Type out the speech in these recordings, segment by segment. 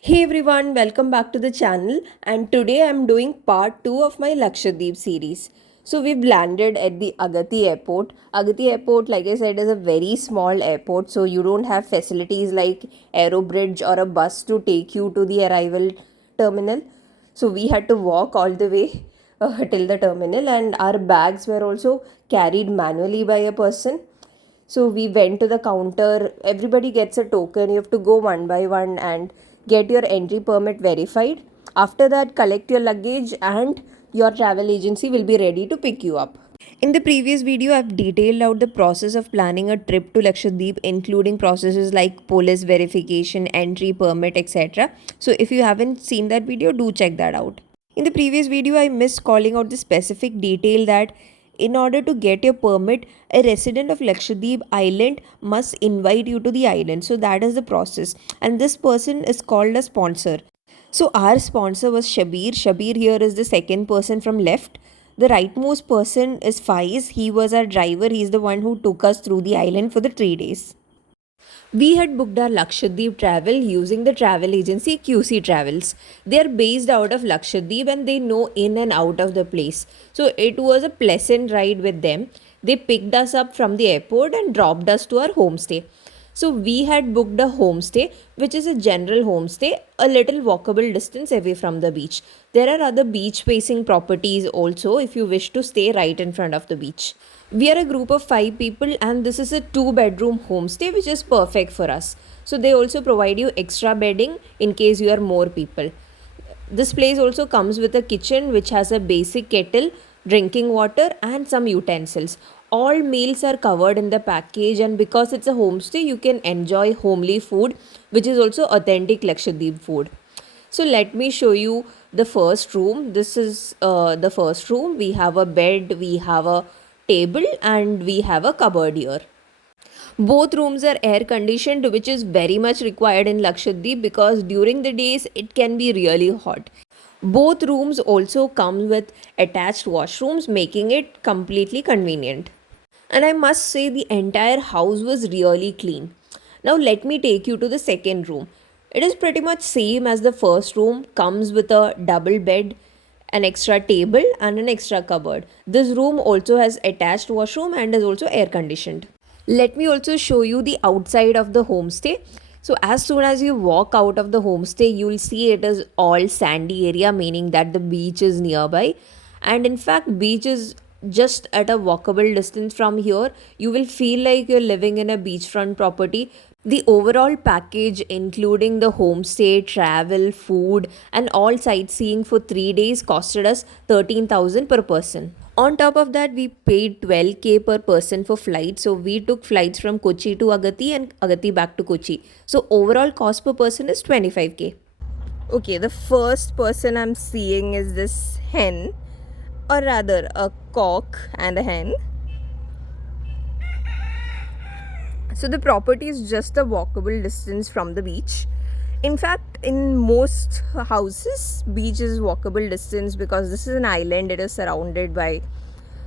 Hey everyone, welcome back to the channel, and today I'm doing part 2 of my Lakshadweep series. So we've landed at the Agatti airport. Agatti airport, like I said, is a very small airport, so you don't have facilities like aero bridge or a bus to take you to the arrival terminal. So we had to walk all the way till the terminal, and our bags were also carried manually by a person. So we went to the counter. Everybody gets a token. You have to go one by one and get your entry permit verified. After that, collect your luggage and your travel agency will be ready to pick you up. In the previous video, I've detailed out the process of planning a trip to Lakshadweep, including processes like police verification, entry permit, etc. So if you haven't seen that video, do check that out. In the previous video, I missed calling out the specific detail that in order to get your permit, a resident of Lakshadweep Island must invite you to the island. So that is the process. And this person is called a sponsor. So our sponsor was Shaheer. Shaheer here is the second person from left. The rightmost person is Faiz. He was our driver. He's the one who took us through the island for the 3 days. We had booked our Lakshadweep travel using the travel agency QC Travels. They are based out of Lakshadweep and they know in and out of the place. So it was a pleasant ride with them. They picked us up from the airport and dropped us to our homestay. So we had booked a homestay, which is a general homestay, a little walkable distance away from the beach. There are other beach facing properties also if you wish to stay right in front of the beach. We are a group of 5 people, and this is a 2 bedroom homestay, which is perfect for us. So they also provide you extra bedding in case you are more people. This place also comes with a kitchen which has a basic kettle, drinking water, and some utensils. All meals are covered in the package, and because it's a homestay, you can enjoy homely food, which is also authentic Lakshadweep food. So let me show you the first room. This is the first room. We have a bed, we have a table, and we have a cupboard here. Both rooms are air conditioned, which is very much required in Lakshadweep because during the days it can be really hot. Both rooms also come with attached washrooms, making it completely convenient. And I must say, the entire house was really clean. Now, let me take you to the second room. It is pretty much same as the first room, comes with a double bed, an extra table, and an extra cupboard. This room also has attached washroom and is also air conditioned. Let me also show you the outside of the homestay. So as soon as you walk out of the homestay, you will see it is all sandy area, meaning that the beach is nearby. And in fact, beach is just at a walkable distance from here. You will feel like you're living in a beachfront property. The overall package, including the homestay, travel, food, and all sightseeing for 3 days, costed us 13,000 per person. On top of that, we paid 12K per person for flights. So we took flights from Kochi to Agatti and Agatti back to Kochi. So overall cost per person is 25K. Okay, the first person I'm seeing is this hen, or rather a cock and a hen. So the property is just a walkable distance from the beach. In fact, in most houses, beach is walkable distance because this is an island. It is surrounded by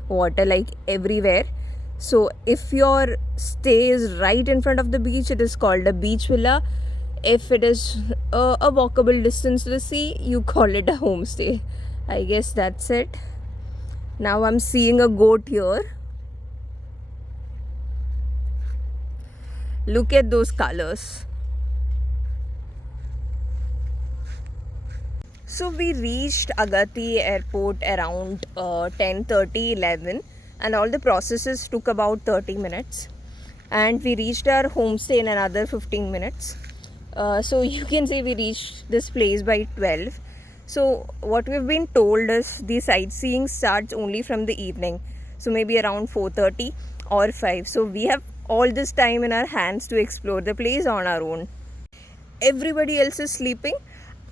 water like everywhere. So if your stay is right in front of the beach, it is called a beach villa. If it is a walkable distance to the sea, you call it a homestay. I guess that's it. Now I'm seeing a goat here. Look at those colors. So we reached Agatti airport around 10:30, 11, and all the processes took about 30 minutes. And we reached our homestay in another 15 minutes. So you can say we reached this place by 12. So what we've been told is the sightseeing starts only from the evening. So maybe around 4:30 or 5. So we have all this time in our hands to explore the place on our own. Everybody else is sleeping.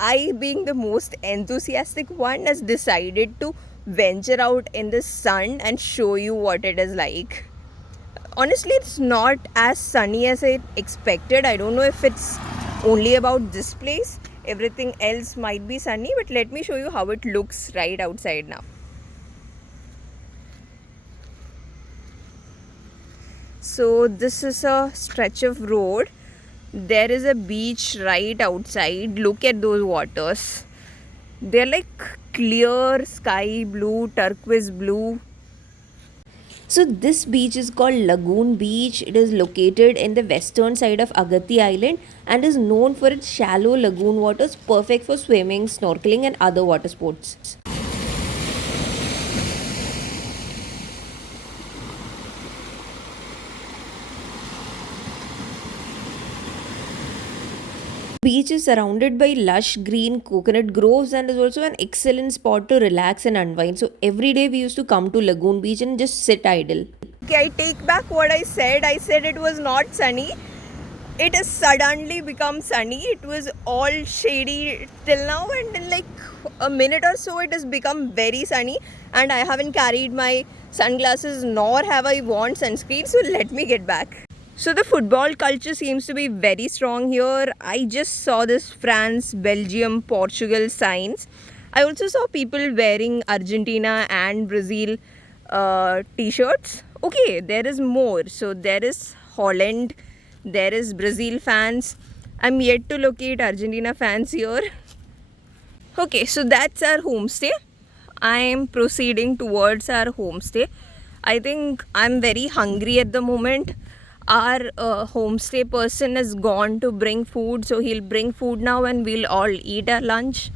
I, being the most enthusiastic one, has decided to venture out in the sun and show you what it is like. Honestly, it's not as sunny as I expected. I don't know if it's only about this place. Everything else might be sunny, but let me show you how it looks right outside now. So this is a stretch of road There is a beach right outside. Look at those waters. They're like clear sky blue, turquoise blue. So this beach is called Lagoon Beach. It is located in the western side of Agatti Island and is known for its shallow lagoon waters, perfect for swimming, snorkeling and other water sports. Beach is surrounded by lush green coconut groves and is also an excellent spot to relax and unwind. So every day we used to come to Lagoon Beach and just sit idle. Okay, I take back what I said. I said it was not sunny. It has suddenly become sunny. It was all shady till now, and in like a minute or so, it has become very sunny. And I haven't carried my sunglasses, nor have I worn sunscreen. So let me get back. So the football culture seems to be very strong here. I just saw this France, Belgium, Portugal signs. I also saw people wearing Argentina and Brazil t-shirts. Okay, there is more. So there is Holland, there is Brazil fans. I'm yet to locate Argentina fans here. Okay, so that's our homestay. I am proceeding towards our homestay. I think I'm very hungry at the moment. Our homestay person is gone to bring food, so he'll bring food now and we'll all eat our lunch.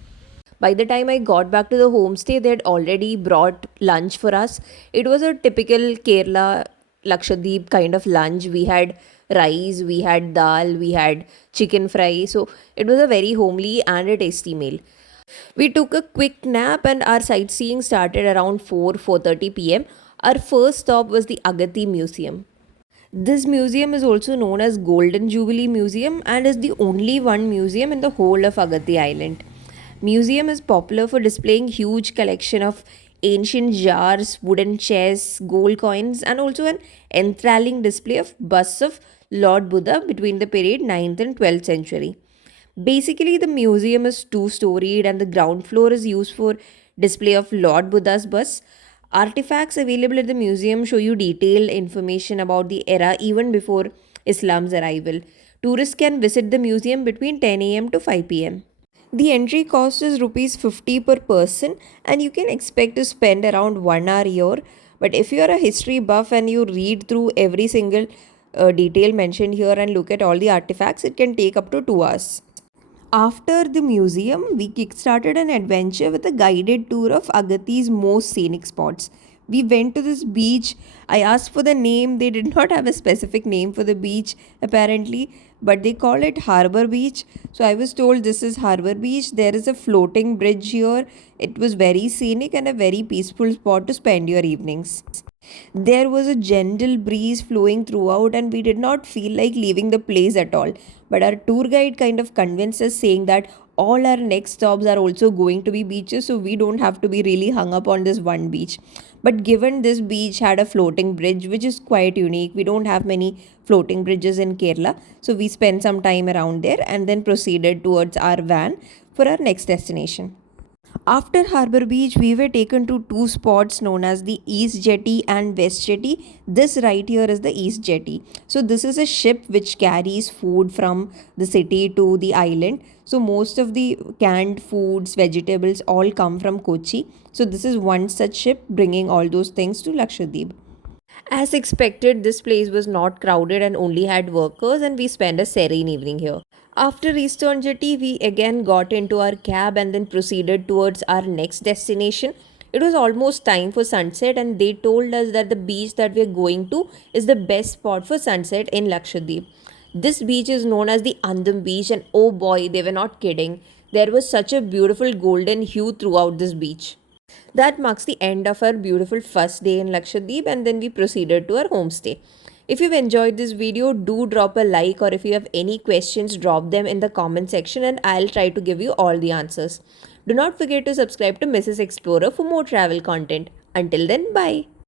By the time I got back to the homestay, they had already brought lunch for us. It was a typical Kerala Lakshadweep kind of lunch. We had rice, we had dal, we had chicken fry. So it was a very homely and a tasty meal. We took a quick nap and our sightseeing started around 4:30 p.m. Our first stop was the Agatti Museum. This museum is also known as Golden Jubilee Museum and is the only one museum in the whole of Agatti Island. Museum is popular for displaying huge collection of ancient jars, wooden chests, gold coins and also an enthralling display of busts of Lord Buddha between the period 9th and 12th century. Basically, the museum is two-storied and the ground floor is used for display of Lord Buddha's bust. Artifacts available at the museum show you detailed information about the era even before Islam's arrival. Tourists can visit the museum between 10 a.m. to 5 p.m. The entry cost is rupees 50 per person and you can expect to spend around 1 hour here. But if you are a history buff and you read through every single detail mentioned here and look at all the artifacts, it can take up to 2 hours. After the museum, we kickstarted an adventure with a guided tour of Agathi's most scenic spots. We went to this beach. I asked for the name. They did not have a specific name for the beach, apparently, but they call it Harbor Beach. So I was told this is Harbor Beach. There is a floating bridge here. It was very scenic and a very peaceful spot to spend your evenings. There was a gentle breeze flowing throughout, and we did not feel like leaving the place at all. But our tour guide kind of convinced us, saying that all our next stops are also going to be beaches, so we don't have to be really hung up on this one beach. But given this beach had a floating bridge, which is quite unique, we don't have many floating bridges in Kerala, so we spent some time around there and then proceeded towards our van for our next destination. After Harbour Beach, we were taken to two spots known as the East Jetty and West Jetty. This right here is the East Jetty. So, this is a ship which carries food from the city to the island. So, most of the canned foods, vegetables all come from Kochi. So, this is one such ship bringing all those things to Lakshadweep. As expected, this place was not crowded and only had workers, and we spent a serene evening here. After Eastern Jetty, we again got into our cab and then proceeded towards our next destination. It was almost time for sunset, and they told us that the beach that we're going to is the best spot for sunset in Lakshadweep. This beach is known as the Andham beach, and oh boy, they were not kidding. There was such a beautiful golden hue throughout this beach. That marks the end of our beautiful first day in Lakshadweep, and then we proceeded to our homestay. If you've enjoyed this video, do drop a like, or if you have any questions, drop them in the comment section and I'll try to give you all the answers. Do not forget to subscribe to Mrs. Explorer for more travel content. Until then, bye.